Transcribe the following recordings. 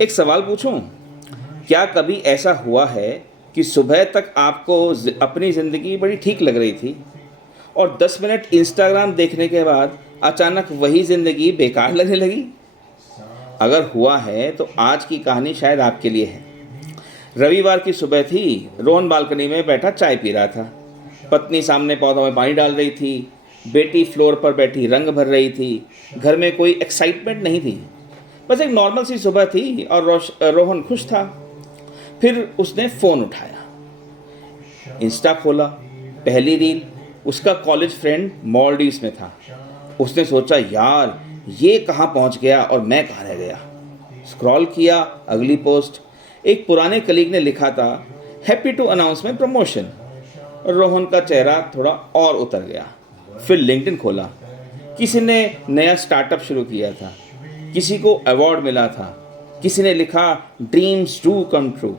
एक सवाल पूछूं? क्या कभी ऐसा हुआ है कि सुबह तक आपको अपनी ज़िंदगी बड़ी ठीक लग रही थी और 10 मिनट इंस्टाग्राम देखने के बाद अचानक वही ज़िंदगी बेकार लगने लगी? अगर हुआ है तो आज की कहानी शायद आपके लिए है। रविवार की सुबह थी। रोहन बालकनी में बैठा चाय पी रहा था। पत्नी सामने पौधों में पानी डाल रही थी। बेटी फ्लोर पर बैठी रंग भर रही थी। घर में कोई एक्साइटमेंट नहीं थी, बस एक नॉर्मल सी सुबह थी और रोहन खुश था। फिर उसने फ़ोन उठाया, इंस्टा खोला। पहली रील, उसका कॉलेज फ्रेंड मॉलडीव्स में था। उसने सोचा, यार ये कहाँ पहुँच गया और मैं कहाँ रह गया। स्क्रॉल किया, अगली पोस्ट एक पुराने कलीग ने लिखा था, happy to announce my promotion. Rohan का चेहरा थोड़ा और उतर गया। फिर लिंक्डइन खोला। किसी ने नया स्टार्टअप शुरू किया था, किसी को अवार्ड मिला था, किसी ने लिखा ड्रीम्स डू कम ट्रू।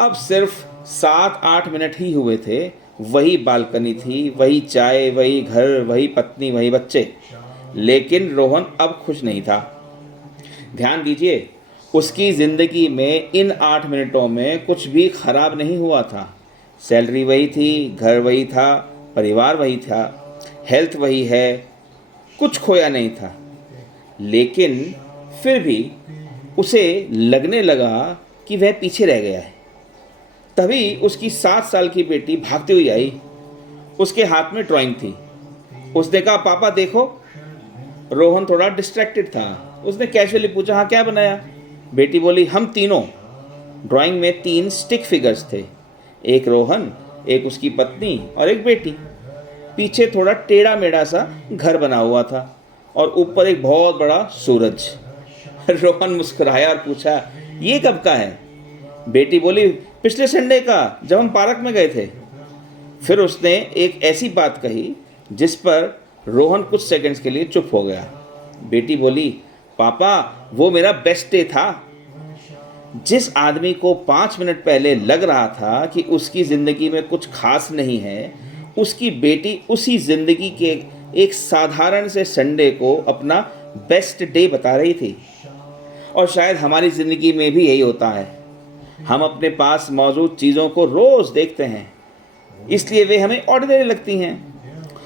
अब सिर्फ 7-8 मिनट ही हुए थे। वही बालकनी थी, वही चाय, वही घर, वही पत्नी, वही बच्चे। लेकिन रोहन अब खुश नहीं था। ध्यान दीजिए, उसकी ज़िंदगी में इन 8 मिनटों में कुछ भी खराब नहीं हुआ था। सैलरी वही थी, घर वही था, परिवार वही था, हेल्थ वही है, कुछ खोया नहीं था। लेकिन फिर भी उसे लगने लगा कि वह पीछे रह गया है। तभी उसकी 7 साल की बेटी भागती हुई आई। उसके हाथ में ड्राइंग थी। उसने कहा, पापा देखो। रोहन थोड़ा डिस्ट्रैक्टेड था। उसने कैजुअली पूछा, हाँ क्या बनाया? बेटी बोली, हम तीनों। ड्राइंग में 3 स्टिक फिगर्स थे, एक रोहन, एक उसकी पत्नी और एक बेटी। पीछे थोड़ा टेढ़ा मेढ़ा सा घर बना हुआ था और ऊपर एक बहुत बड़ा सूरज। रोहन मुस्कुराया और पूछा, ये कब का है? बेटी बोली, पिछले संडे का, जब हम पार्क में गए थे। फिर उसने एक ऐसी बात कही जिस पर रोहन कुछ सेकंड्स के लिए चुप हो गया। बेटी बोली, पापा वो मेरा बेस्ट डे था। जिस आदमी को 5 मिनट पहले लग रहा था कि उसकी ज़िंदगी में कुछ खास नहीं है, उसकी बेटी उसी ज़िंदगी के एक साधारण से संडे को अपना बेस्ट डे बता रही थी। और शायद हमारी ज़िंदगी में भी यही होता है। हम अपने पास मौजूद चीज़ों को रोज़ देखते हैं, इसलिए वे हमें ऑर्डिनरी लगती हैं।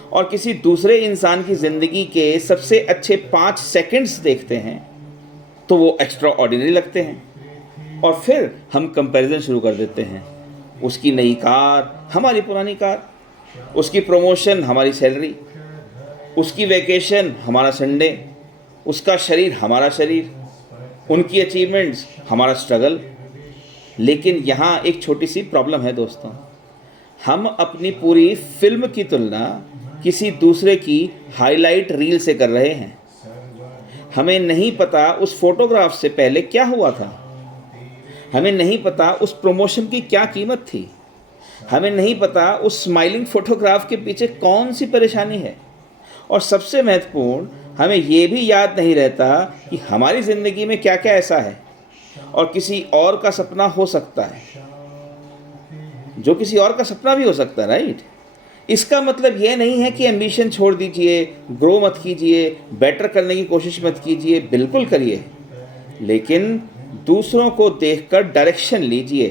और किसी दूसरे इंसान की ज़िंदगी के सबसे अच्छे 5 सेकंड्स देखते हैं तो वो एक्स्ट्रा ऑर्डिनरी लगते हैं। और फिर हम कंपैरिजन शुरू कर देते हैं। उसकी नई कार, हमारी पुरानी कार। उसकी प्रमोशन, हमारी सैलरी। उसकी वैकेशन, हमारा संडे। उसका शरीर, हमारा शरीर। उनकी अचीवमेंट्स, हमारा स्ट्रगल। लेकिन यहाँ एक छोटी सी प्रॉब्लम है दोस्तों। हम अपनी पूरी फिल्म की तुलना किसी दूसरे की हाईलाइट रील से कर रहे हैं। हमें नहीं पता उस फोटोग्राफ से पहले क्या हुआ था। हमें नहीं पता उस प्रमोशन की क्या कीमत थी। हमें नहीं पता उस स्माइलिंग फोटोग्राफ के पीछे कौन सी परेशानी है। और सबसे महत्वपूर्ण, हमें ये भी याद नहीं रहता कि हमारी ज़िंदगी में क्या क्या ऐसा है और किसी और का सपना हो सकता है, जो किसी और का सपना भी हो सकता है, राइट? इसका मतलब ये नहीं है कि एम्बिशन छोड़ दीजिए, ग्रो मत कीजिए, बेटर करने की कोशिश मत कीजिए। बिल्कुल करिए, लेकिन दूसरों को देखकर डायरेक्शन लीजिए।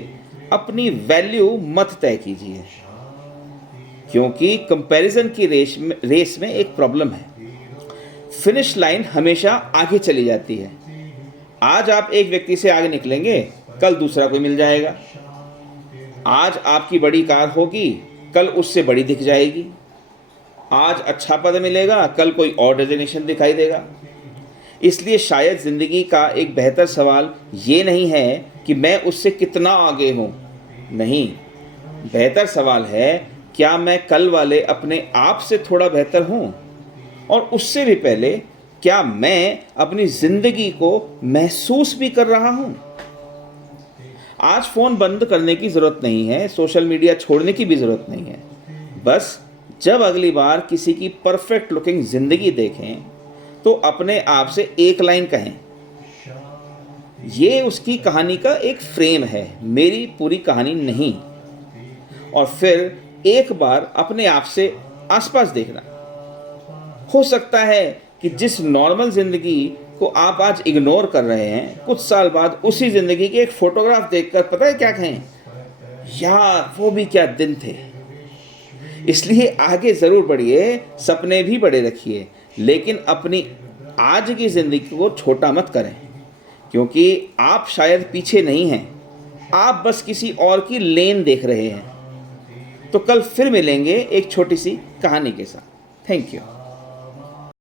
अपनी वैल्यू मत तय कीजिए, क्योंकि कंपैरिजन की रेस में एक प्रॉब्लम है। फिनिश लाइन हमेशा आगे चली जाती है। आज आप एक व्यक्ति से आगे निकलेंगे, कल दूसरा कोई मिल जाएगा। आज आपकी बड़ी कार होगी, कल उससे बड़ी दिख जाएगी। आज अच्छा पद मिलेगा, कल कोई और डेजिग्नेशन दिखाई देगा। इसलिए शायद ज़िंदगी का एक बेहतर सवाल ये नहीं है कि मैं उससे कितना आगे हूँ। नहीं, बेहतर सवाल है, क्या मैं कल वाले अपने आप से थोड़ा बेहतर हूँ? और उससे भी पहले, क्या मैं अपनी ज़िंदगी को महसूस भी कर रहा हूँ? आज फ़ोन बंद करने की ज़रूरत नहीं है, सोशल मीडिया छोड़ने की भी ज़रूरत नहीं है। बस जब अगली बार किसी की परफेक्ट लुकिंग ज़िंदगी देखें तो अपने आप से एक लाइन कहें, ये उसकी कहानी का एक फ्रेम है, मेरी पूरी कहानी नहीं। और फिर एक बार अपने आप से आसपास देखना। हो सकता है कि जिस नॉर्मल ज़िंदगी को आप आज इग्नोर कर रहे हैं, कुछ साल बाद उसी ज़िंदगी की एक फ़ोटोग्राफ देखकर पता है क्या कहें, यार वो भी क्या दिन थे। इसलिए आगे ज़रूर बढ़िए, सपने भी बड़े रखिए, लेकिन अपनी आज की ज़िंदगी को छोटा मत करें, क्योंकि आप शायद पीछे नहीं हैं, आप बस किसी और की लेन देख रहे हैं। तो कल फिर मिलेंगे एक छोटी सी कहानी के साथ। Thank you.